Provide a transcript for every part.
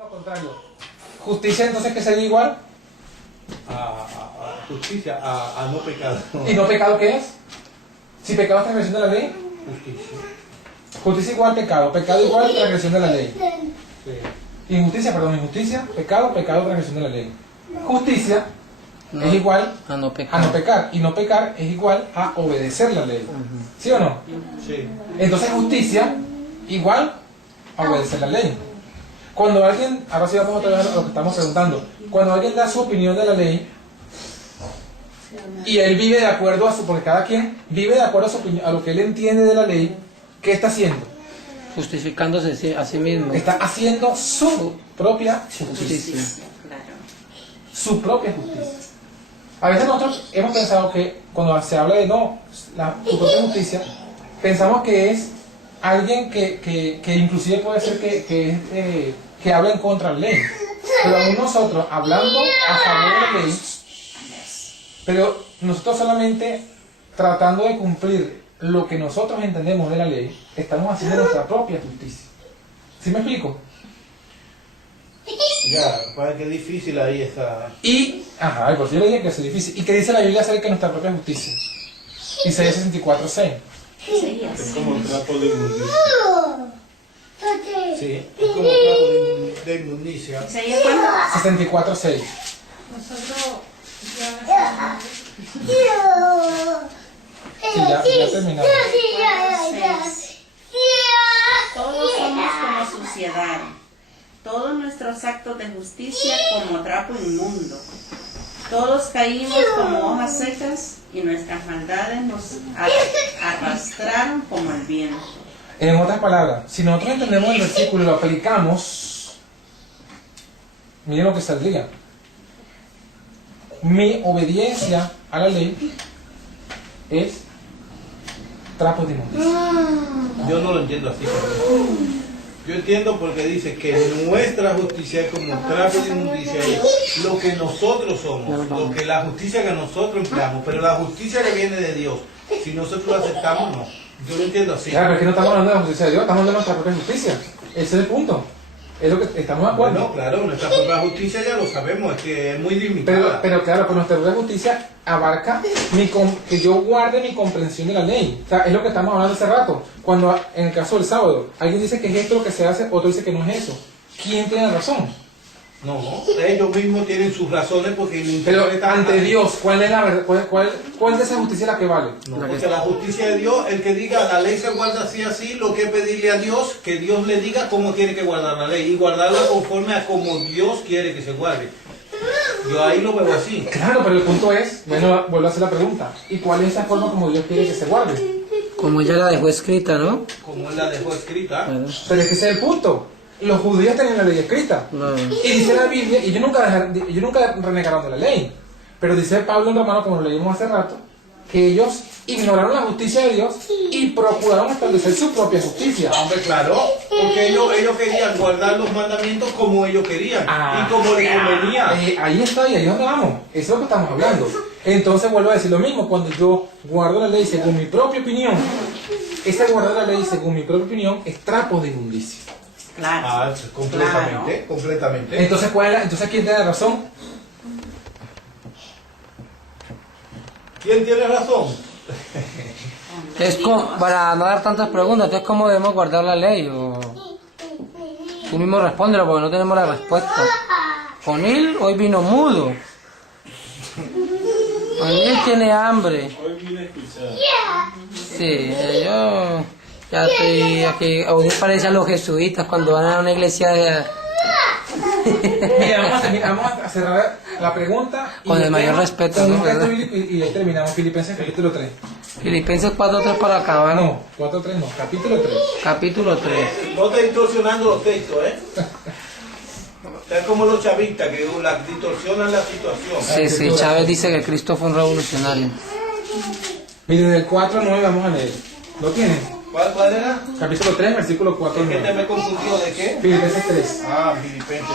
Lo contrario. Justicia, entonces, ¿qué sería igual? Justicia, a no pecado. ¿Y no pecado qué es? Si pecado es transgresión de la ley. Justicia. Justicia igual pecado. Pecado igual transgresión de la ley. Sí. Injusticia, pecado, pecado, transgresión de la ley. Justicia No, es igual a no a pecar. no pecar. Y no pecar es igual a obedecer la ley. ¿Sí o no? Sí. Entonces justicia igual a obedecer la ley. Cuando alguien, ahora sí vamos otra vez a lo que estamos preguntando, cuando alguien da su opinión de la ley y él vive de acuerdo a su, porque cada quien vive de acuerdo a su opinión, a lo que él entiende de la ley, ¿qué está haciendo? Justificándose a sí mismo. Está haciendo su propia justicia. Justicia. Su propia justicia. A veces nosotros hemos pensado que cuando se habla de su propia justicia, pensamos que es alguien que inclusive puede ser que habla en contra de la ley. Pero aún nosotros, hablando a favor de la ley, pero nosotros solamente tratando de cumplir lo que nosotros entendemos de la ley, estamos haciendo nuestra propia justicia. ¿Sí me explico? Ya, para que es difícil ahí esa. Y, por eso yo le dije que es difícil. ¿Y qué dice la Biblia acerca de nuestra propia justicia? Isaías 64:6. Es como un trapo de inmundicia. Sí, es como un trapo de inmundicia. 64:6. Nosotros Sí, ya terminamos. todos somos como suciedad, todos nuestros actos de justicia como trapo inmundo. Todos caímos como hojas secas y nuestras maldades nos arrastraron como el viento. En otras palabras, si nosotros entendemos el versículo y lo aplicamos, miren lo que saldría. Mi obediencia a la ley es trapo de inmundicia. Yo no lo entiendo así. Yo entiendo porque dice que nuestra justicia es como trapo de inmundicia, es lo que nosotros somos, lo que la justicia que nosotros empleamos, pero la justicia que viene de Dios, si nosotros lo aceptamos, no. Yo lo entiendo así. Claro, es que no estamos hablando de la justicia de Dios, estamos hablando de nuestra propia justicia. Ese es el punto. Es lo que estamos de acuerdo. Bueno, claro, nuestra propia justicia ya lo sabemos, es que es muy limitada. Pero claro, pues nuestra propia justicia abarca que yo guarde mi comprensión de la ley. O sea, es lo que estamos hablando hace rato. Cuando en el caso del sábado, alguien dice que es esto lo que se hace, otro dice que no es eso. ¿Quién tiene razón? No, ellos mismos tienen sus razones porque Pero interpretan ante mal. Dios, ¿cuál es la verdad? ¿Cuál de esa justicia es la que vale? No, porque la justicia de Dios, el que diga la ley se guarda así, lo que es pedirle a Dios, que Dios le diga cómo quiere que guardar la ley y guardarla conforme a como Dios quiere que se guarde. Yo ahí lo veo así. Claro, pero el punto es, bueno, vuelvo a hacer la pregunta. ¿Y cuál es esa forma como Dios quiere que se guarde? Como ella la dejó escrita, ¿no? Como él la dejó escrita. Claro. Pero es que ese es el punto. Los judíos tenían la ley escrita. No. Y dice la Biblia, y ellos nunca renegaron de la ley. Pero dice Pablo en Romanos, como lo leímos hace rato, que ellos ignoraron la justicia de Dios y procuraron establecer su propia justicia. Hombre, claro, porque ellos querían guardar los mandamientos como ellos querían y como les convenía. Ahí está, y ahí es donde vamos. Eso es lo que estamos hablando. Entonces vuelvo a decir lo mismo, cuando yo guardo la ley según mi propia opinión, ese guardar la ley según mi propia opinión es trapo de inmundicia. Claro. Completamente, completamente. Entonces, entonces ¿quién tiene razón? ¿Quién tiene razón? Es como, para no dar tantas preguntas, entonces ¿cómo debemos guardar la ley? O... Tú mismo respóndelo porque no tenemos la respuesta. O'Neill hoy vino mudo. O'Neill tiene hambre. Hoy vine a escuchar. Sí, yo ya estoy aquí. O'Neill parece a los jesuitas cuando van a una iglesia de... Mira, vamos a cerrar la pregunta y Con el mayor tema, respeto, con ¿no? un texto ¿Verdad? bíblico y ahí terminamos. Filipenses capítulo 3. Filipenses 4:3 para acabar. No, 4:3 no, capítulo 3. Capítulo 3. No te distorsionando los textos, ¿eh? Es como los chavistas que distorsionan la situación. Sí, Chávez dice que Cristo fue un revolucionario. Mire, del 4 al 9 vamos a leer. ¿Lo tienen? ¿Cuál era? Capítulo 3, versículo 4 al ¿Es que te 9. me confundió de qué? Filipenses 3. Ah, Filipenses.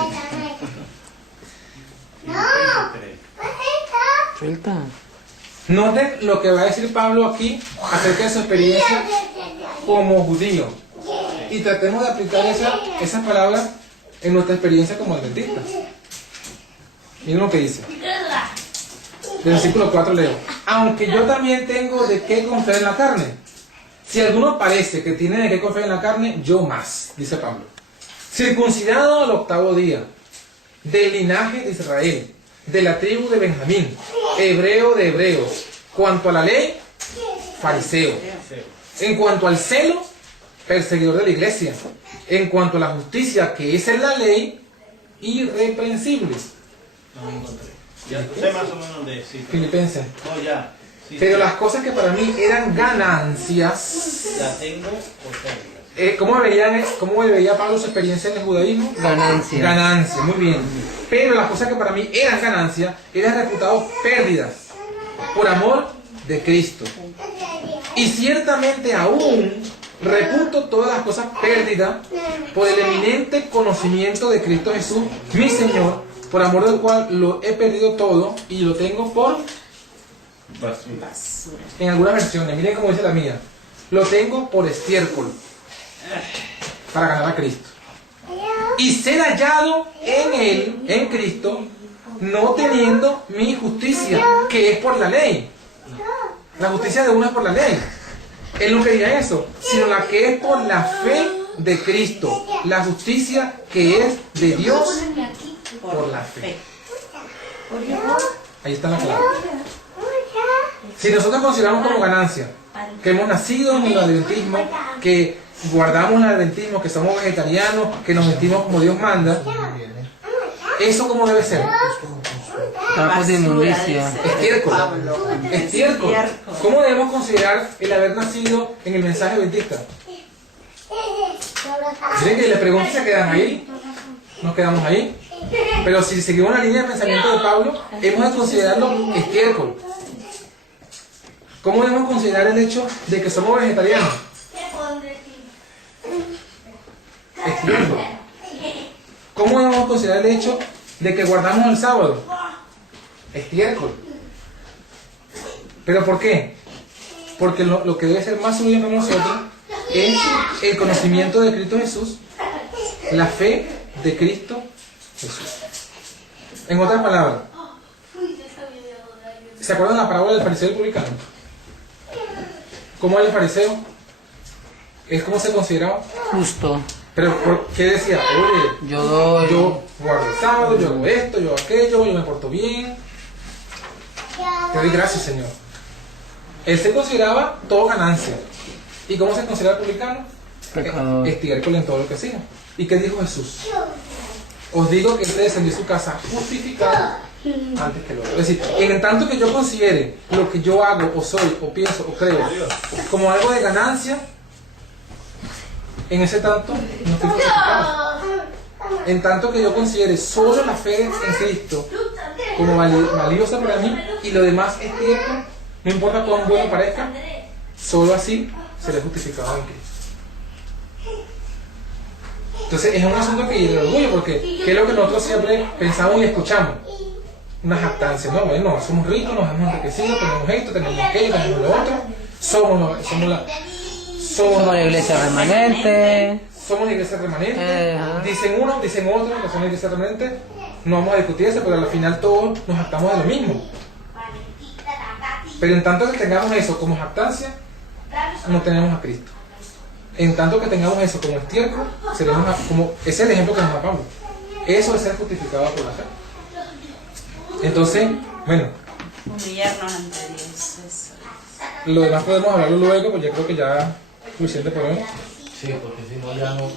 Filipenses 3. Suelta. Noten lo que va a decir Pablo aquí acerca de su experiencia como judío. Y tratemos de aplicar esa palabra en nuestra experiencia como adventistas. Miren lo que dice. Del versículo 4 leo. Aunque yo también tengo de qué confiar en la carne. Si alguno parece que tiene de qué confiar en la carne, yo más, dice Pablo. Circuncidado al 8º día, del linaje de Israel, de la tribu de Benjamín, hebreo de hebreos. Cuanto a la ley, fariseo. En cuanto al celo, perseguidor de la iglesia. En cuanto a la justicia que es en la ley, irreprensible. No me encontré. Ya sé más o menos de sí. Filipenses. No, ya. Sí, Pero sí. las cosas que para mí eran ganancias, La tengo por pérdida. ¿cómo veía Pablo su experiencia en el judaísmo? Ganancia. Ganancia, muy bien. Pero las cosas que para mí eran ganancias, eran reputados pérdidas por amor de Cristo. Y ciertamente aún reputo todas las cosas pérdidas por el eminente conocimiento de Cristo Jesús, mi Señor, por amor del cual lo he perdido todo y lo tengo por... Basura. Basura. En algunas versiones, miren cómo dice la mía, lo tengo por estiércol para ganar a Cristo. Y ser hallado en Él, en Cristo, no teniendo mi justicia, que es por la ley. La justicia de uno es por la ley. Él no quería eso, sino la que es por la fe de Cristo. La justicia que es de Dios por la fe. Ahí está la clave. Si nosotros consideramos como ganancia que hemos nacido en el adventismo, que guardamos el adventismo, que somos vegetarianos, que nos vestimos como Dios manda, ¿eso cómo debe ser? Trapos de inmundicia. dice Estiércol. Pablo. Estiércol. ¿Cómo debemos considerar el haber nacido en el mensaje adventista? Miren que le pregunto si se quedan ahí. Nos quedamos ahí. Pero si seguimos la línea de pensamiento de Pablo, hemos de considerarlo estiércol. ¿Cómo debemos considerar el hecho de que somos vegetarianos? Estiércol. ¿Cómo debemos considerar el hecho de que guardamos el sábado? Estiércol. ¿Pero por qué? Porque lo que debe ser más sublime para nosotros es el conocimiento de Cristo Jesús, la fe de Cristo Jesús. En otras palabras, ¿se acuerdan la parábola del fariseo y el publicano? ¿Cómo era el fariseo? ¿Es como se consideraba? Justo. Pero ¿por qué decía? Oye, Yo doy. yo guardo el sábado, yo hago esto, yo hago aquello, yo me porto bien. Te doy gracias, Señor. Él se consideraba todo ganancia. ¿Y cómo se considera el publicano? Pecador. Estiércol en todo lo que hacía. ¿Y qué dijo Jesús? Os digo que él descendió a su casa justificado antes que lo otro. Es decir, en tanto que yo considere lo que yo hago, o soy, o pienso, o creo, como algo de ganancia, en ese tanto no estoy justificado. En tanto que yo considere solo la fe en Cristo como valiosa para mí y lo demás es tiempo, no importa cuán bueno parezca, solo así seré justificado en Cristo. Entonces es un asunto que hiere el orgullo, porque ¿qué es lo que nosotros siempre pensamos y escuchamos? Una jactancia, ¿no? Bueno, somos ricos, nos hemos enriquecido, tenemos esto, tenemos aquello, tenemos lo otro, somos Somos la iglesia remanente. somos la iglesia remanente. Ajá. Dicen uno, dicen otro que son la iglesia remanente. No vamos a discutir eso, pero al final todos nos jactamos de lo mismo. Pero en tanto que tengamos eso como jactancia, no tenemos a Cristo. En tanto que tengamos eso como estiércol, seremos como ese es el ejemplo que nos da Pablo. Eso es ser justificado por la fe. Entonces, bueno, Humillarnos ante Dios. Eso. lo demás podemos hablarlo luego, pues yo creo que ya es suficiente por hoy. Sí, porque si no ya no